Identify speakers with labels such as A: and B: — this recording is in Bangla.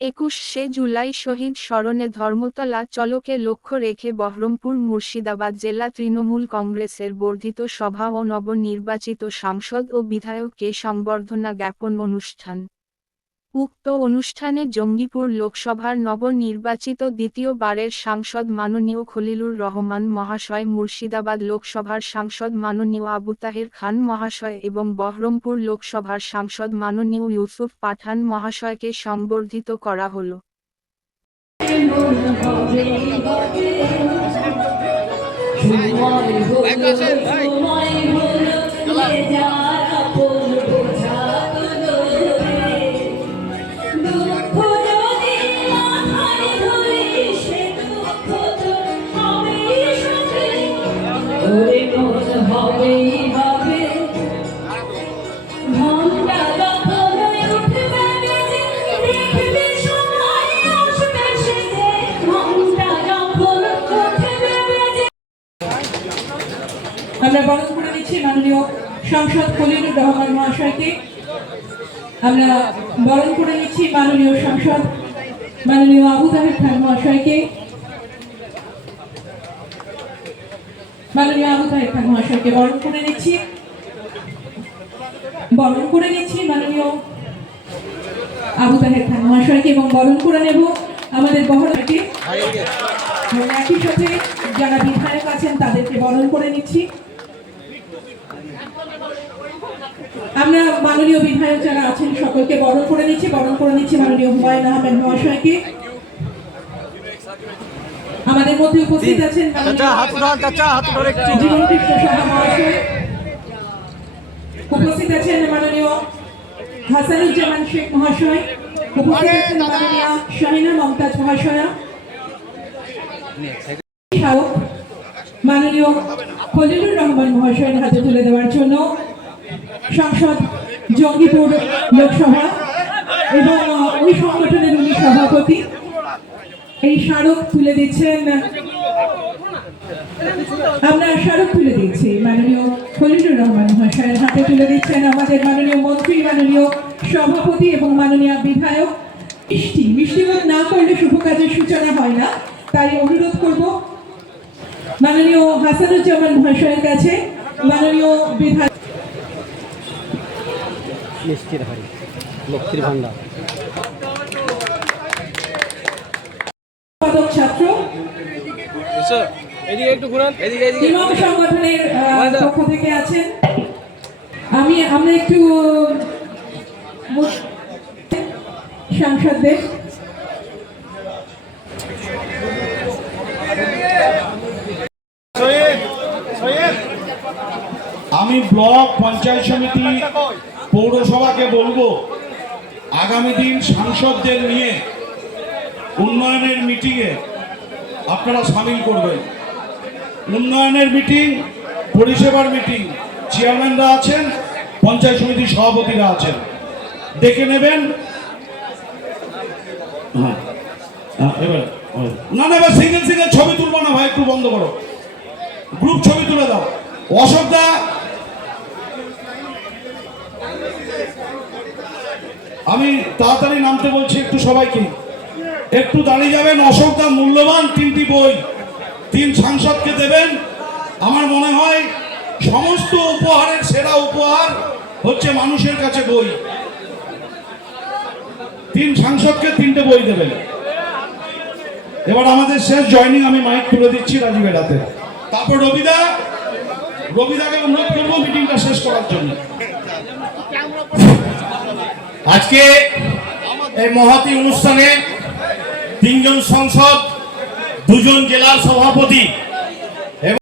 A: একুশে জুলাই শহীদ স্মরণে ধর্মতলা চলকে লক্ষ্য রেখে বহরমপুর মুর্শিদাবাদ জেলা তৃণমূল কংগ্রেসের বর্ধিত সভা ও নবনির্বাচিত সাংসদ ও বিধায়ককে সংবর্ধনা জ্ঞাপন অনুষ্ঠান। উক্ত অনুষ্ঠানে জঙ্গিপুর লোকসভার নবনির্বাচিত দ্বিতীয়বারের সাংসদ মাননীয় খলিলুর রহমান মহাশয় মুর্শিদাবাদ লোকসভার সাংসদ মাননীয় আবু তাহের খান মহাশয় এবং বহরমপুর লোকসভার সাংসদ মাননীয় ইউসুফ পাঠান মহাশয়কে সংবর্ধিত করা হলো
B: আমরা বরণ করে নিচ্ছি মাননীয় সংসদ খলিলুর রহমান মহাশয়কে। আমরা বরণ করে নিচ্ছি মাননীয় সংসদ মাননীয় আবু তাহের খান মহাশয়কে। মাননীয় খান মহাশয়কে বরণ করে নিচ্ছি। বরণ করে নিচ্ছি মাননীয় আবু তাহের খান মহাশয়কে এবং বরণ করে নেব আমাদের বহরকে একই সাথে যারা বিধায়ক আছেন তাদেরকে বরণ করে নিচ্ছি। আমরা মাননীয় বিধায়ক যারা আছেন সকলকে বরণ করে নিচ্ছি। বরণ করে নিচ্ছি মাননীয় হুমায়ুন আহমেদ মহাশয়কে। আমাদের মধ্যে উপস্থিত আছেন
C: চাচা হাত উঠান চাচা হাত উঠান একটু।
B: জীবন কৃষ্ণ সাহা মহাশয় উপস্থিত আছেন মাননীয় হাসানুজ্জামান শেখ মহাশয়। উপস্থিত আছেন মাননীয় শাহিনা মমতাজ মহাশয়া। মাননীয় খলিলুর রহমান মহাশয়ের হাতে তুলে দেওয়ার জন্য সংসদ জঙ্গিপুর লোকসভা এবং ওই সংগঠনের উনি সভাপতি। এই স্মারক তুলে দিচ্ছেন। আমরা স্মারক তুলে দিচ্ছি। মাননীয় খলিলুর রহমান মহাশয়ের হাতে তুলে দিচ্ছেন আমাদের মাননীয় মন্ত্রী, মাননীয় সভাপতি এবং মাননীয় বিধায়ক। মিষ্টি মিষ্টিমুখ না করলে শুভ কাজের সূচনা হয় না, তাই অনুরোধ করব। মাননীয় হাসানুজ্জামান মহাশয়ের কাছে, মাননীয় বিধায়ক
C: লক্ষ্মীর ভান্ডার
B: ছাত্র।
C: এদিকে একটু ঘুরান। এদিকে এদিকে।
B: ইমাম সংগঠনের পক্ষ থেকে আছেন। আমি আমরা একটু সাংসদদের।
D: আমি ব্লক পঞ্চায়েত সমিতি পৌরসভাকে বলব আগামী দিন সাংসদদের নিয়ে উন্নয়নের মিটিংয়ে আপনারা সামিল করবেন। উন্নয়নের মিটিং পরিষেবার মিটিং চেয়ারম্যানরা আছেন, পঞ্চায়েত সমিতির সভাপতিরা আছেন। ডেকে নেবেন। হ্যাঁ হ্যাঁ। না না, এবার সিঙ্গেল সিঙ্গেল ছবি তুলবো না, ভাই, একটু বন্ধ করো। গ্রুপ ছবি তুলে দাও। অশোকদা আমি তাড়াতাড়ি নামতে বলছি একটু সবাইকে। একটু দাঁড়িয়ে যাবেন অশোকদা মূল্যবান তিনটি বই তিন সাংসদকে দেবেন। আমার মনে হয় সমস্ত উপহারের সেরা উপহার হচ্ছে মানুষের কাছে বই। তিন সাংসদকে তিনটে বই দেবেন। এবার আমাদের শেষ জয়নিং আমি মাইক তুলে দিচ্ছি রাজীবের হাতে তারপর রবিদা, রবিদাকে অনুরোধ করব মিটিংটা শেষ করার জন্য।
E: আজকে এই মহতি অনুষ্ঠানে তিনজন সংসদ দুজন জেলার সভাপতি।